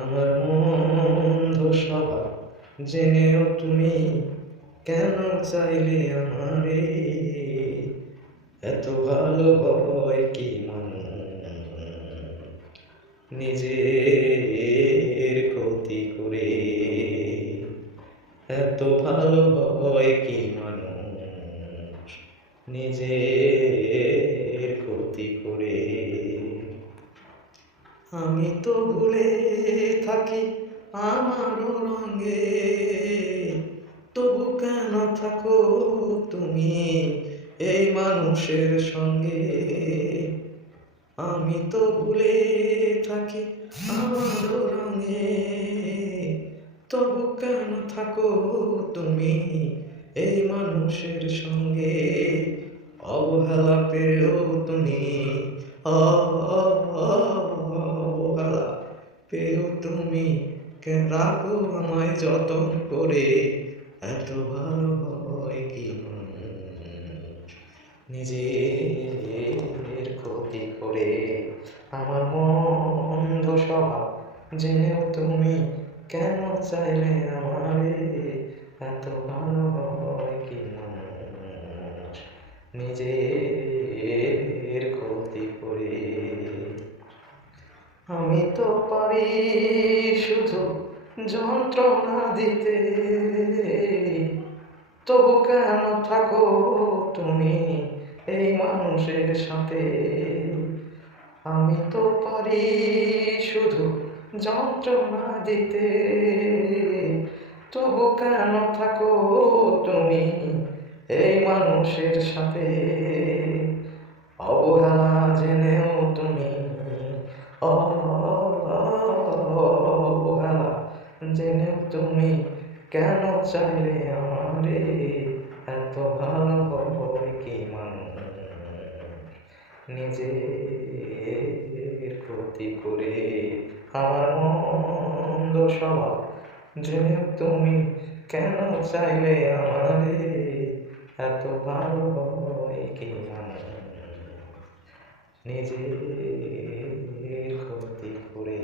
আমার মন্দ স্বভাব জেনেও তুমি কেন চাইলে আমারে? এত ভালো হয় কি মানুষ নিজের ক্ষতি করে? এত ভালো হয় কি মানুষ নিজের ক্ষতি করে? আমি তো ভুলে থাকি আমারও রঙে, তবু কেন থাকো তুমি এই মানুষের সঙ্গে? আমি তো ভুলে থাকি আমারও রঙে, তবু কেন থাকো তুমি এই মানুষের সঙ্গে? অবহেলা পেয়েও তুমি অবহেলা পেয়েও তুমি রাখো আমায় যতন করে। এত ভালো হয় কি মানুষ নিজের ক্ষতি করে? আমার মন্দ স্বভাব জেনেও তুমি কেন চাইলে আমারে? এত ভালো হয় কি মানুষ নিজের ক্ষতি করে? আমি তো পারি শুধু যন্ত্রণা দিতে, তবু কেন থাকো তুমি এই মানুষের সাথে? আমি তো পারি শুধু যন্ত্রণা দিতে, তবু কেন থাকো তুমি এই মানুষের সাথে? অবহেলা জেনেও তুমি অবহেলা জেনেও তুমি কেন চাইলে আমারে? এত ভালো হয় কি মানুষ নিজের ক্ষতি করে? আমার মন্দ স্বভাব জেনেও তুমি কেন চাইলে আমারে? এত ভালো হয় কি মানুষ নিজের ক্ষতি করে?